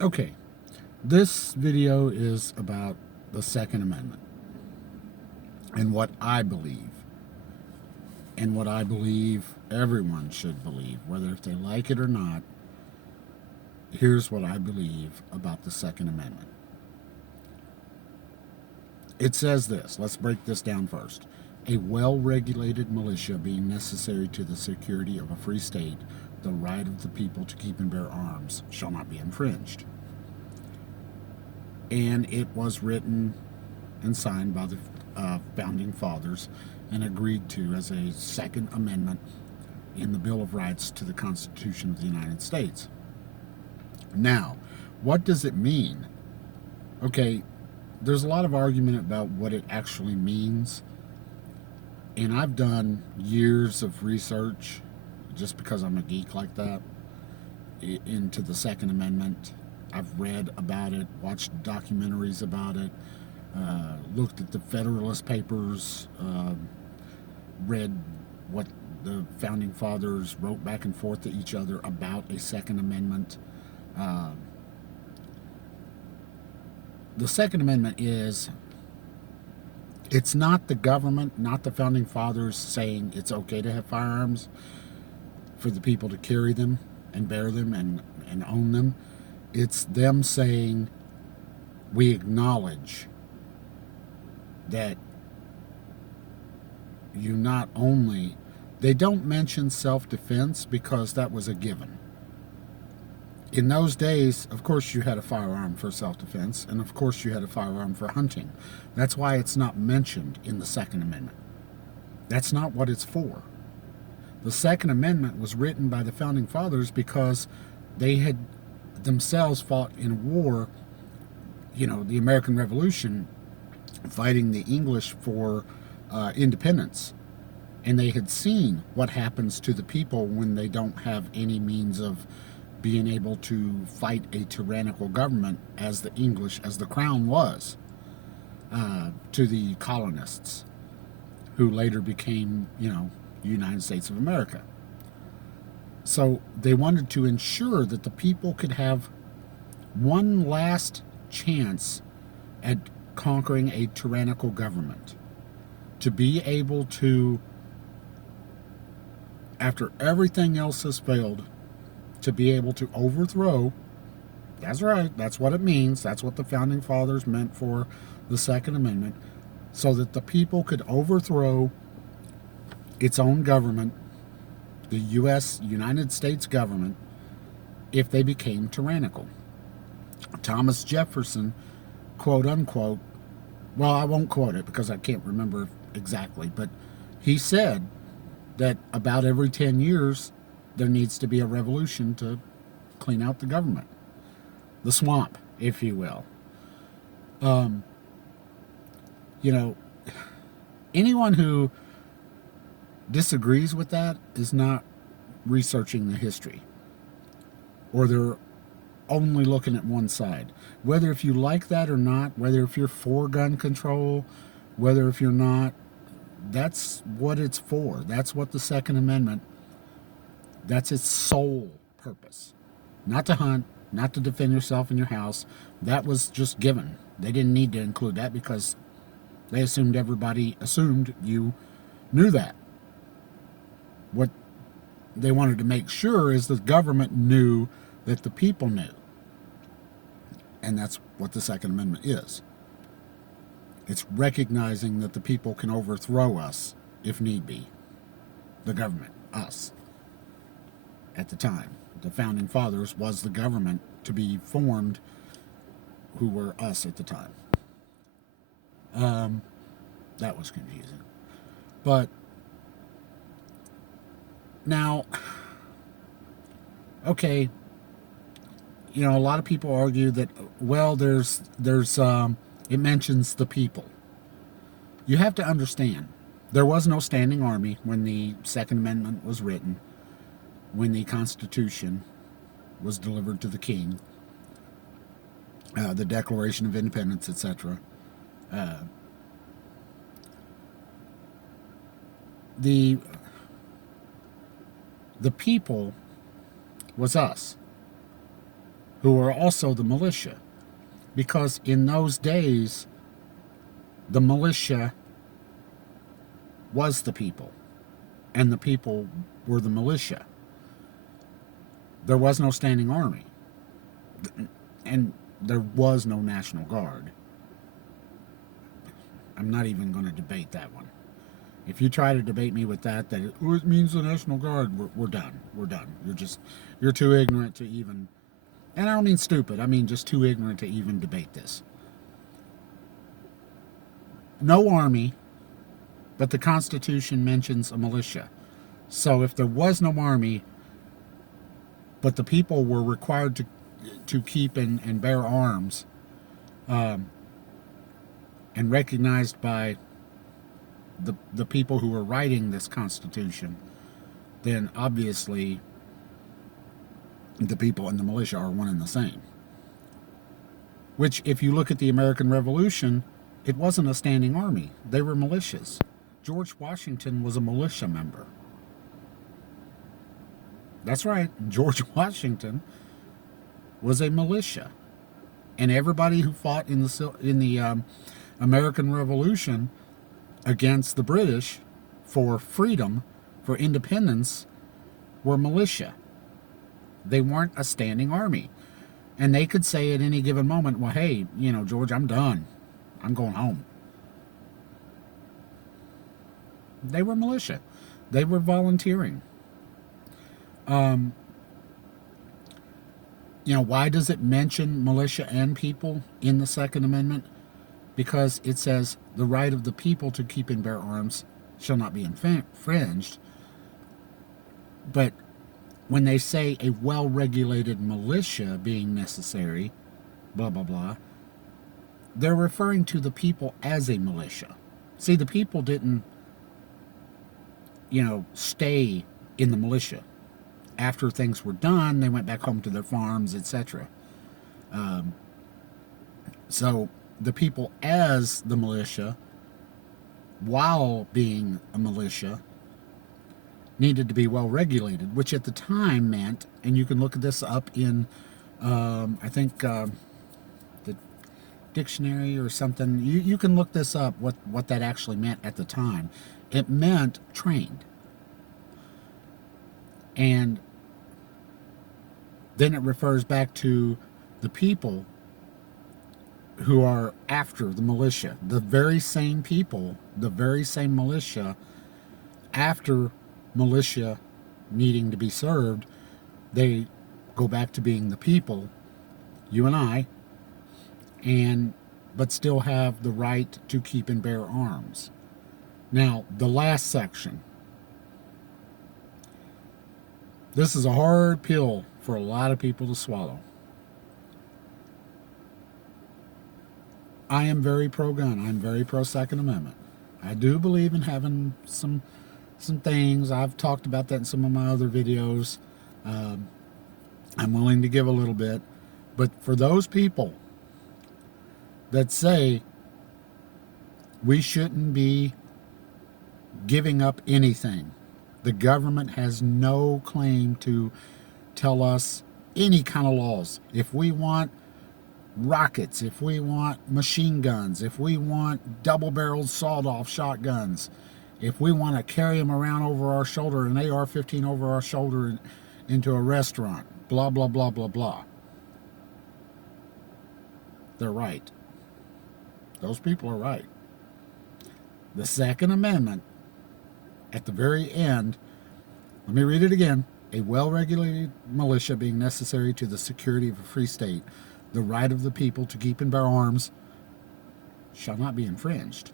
Okay, this video is about the Second Amendment and what I believe, and what I believe everyone should believe, whether if they like it or not. Here's what I believe about the Second Amendment. It says this. Let's break this down first. A well-regulated militia being necessary to the security of a free state, the right of the people to keep and bear arms shall not be infringed. And it was written and signed by the founding fathers and agreed to as a Second Amendment in the Bill of Rights to the Constitution of the United States. Now, what does it mean? Okay, there's a lot of argument about what it actually means, and I've done years of research, just because I'm a geek like that, into the Second Amendment. I've read about it, watched documentaries about it, looked at the Federalist Papers, read what the founding fathers wrote back and forth to each other about a Second Amendment. Uh, the Second Amendment it's not the government, not the founding fathers saying it's okay to have firearms for the people to carry them and bear them and own them. It's them saying we acknowledge that you not only, they don't mention self-defense because that was a given. In those days, of course, you had a firearm for self-defense, and of course you had a firearm for hunting. That's why it's not mentioned in the Second Amendment. That's not what it's for. The Second Amendment was written by the founding fathers because they had themselves fought in a war, the American Revolution, fighting the English for independence. And they had seen what happens to the people when they don't have any means of being able to fight a tyrannical government as the English, as the crown was, to the colonists, who later became, United States of America. So they wanted to ensure that the people could have one last chance at conquering a tyrannical government, to be able to, after everything else has failed, to be able to overthrow. That's right, that's what it means. That's what the founding fathers meant for the Second Amendment, so that the people could overthrow its own government, the United States government, if they became tyrannical. Thomas Jefferson, quote unquote, well, I won't quote it because I can't remember exactly, but he said that about every 10 years there needs to be a revolution to clean out the government, the swamp, if you will. Um, you know, anyone who disagrees with that is not researching the history, or they're only looking at one side. Whether if you like that or not, whether if you're for gun control, whether if you're not, that's what it's for. That's what the Second Amendment, that's its sole purpose. Not to hunt, not to defend yourself in your house. That was just given. They didn't need to include that because they everybody assumed you knew that. What they wanted to make sure is the government knew that the people knew. And that's what the Second Amendment is. It's recognizing that the people can overthrow us if need be. The government, us. At the time, the founding fathers was the government to be formed, who were us at the time. That was confusing. But now, okay, a lot of people argue that, well, it mentions the people. You have to understand, there was no standing army when the Second Amendment was written, when the Constitution was delivered to the King, the Declaration of Independence, etc. The the people was us. who were also the militia. Because in those days, the militia was the people, and the people were the militia. There was no standing army, and there was no National Guard. I'm not even going to debate that one. If you try to debate me with that it means the National Guard, we're done. We're done. You're too ignorant to even, and I don't mean stupid, I mean just too ignorant to even debate this. No army, but the Constitution mentions a militia. So if there was no army, but the people were required to keep and bear arms, and recognized by the people who were writing this Constitution, then obviously the people and the militia are one and the same. Which, if you look at the American Revolution, it wasn't a standing army. They were militias. George Washington was a militia member. That's right. George Washington was a militia. And everybody who fought in the American Revolution against the British for freedom, for independence, were militia. They weren't a standing army. And they could say at any given moment, well, hey, George, I'm done. I'm going home. They were militia. They were volunteering. Why does it mention militia and people in the Second Amendment? Because it says the right of the people to keep and bear arms shall not be infringed. But when they say a well-regulated militia being necessary, blah, blah, blah, they're referring to the people as a militia. See, the people didn't, stay in the militia. After things were done, they went back home to their farms, etc. So the people as the militia, while being a militia, needed to be well regulated, which at the time meant, and you can look at this up in, I think, the dictionary or something. You can look this up, what that actually meant at the time. It meant trained. And then it refers back to the people who are after the militia. The very same people, the very same militia, after militia needing to be served, they go back to being the people, you and I, but still have the right to keep and bear arms. Now, the last section. This is a hard pill for a lot of people to swallow. I am very pro-gun. I'm very pro-Second Amendment. I do believe in having some things. I've talked about that in some of my other videos. I'm willing to give a little bit. But for those people that say we shouldn't be giving up anything, the government has no claim to tell us any kind of laws. If we want rockets, if we want machine guns, if we want double-barreled sawed-off shotguns, if we want to carry them around over our shoulder, an AR-15 over our shoulder into a restaurant, blah, blah, blah, blah, blah. They're right. Those people are right. The Second Amendment, at the very end, let me read it again. A well-regulated militia being necessary to the security of a free state, the right of the people to keep and bear arms shall not be infringed.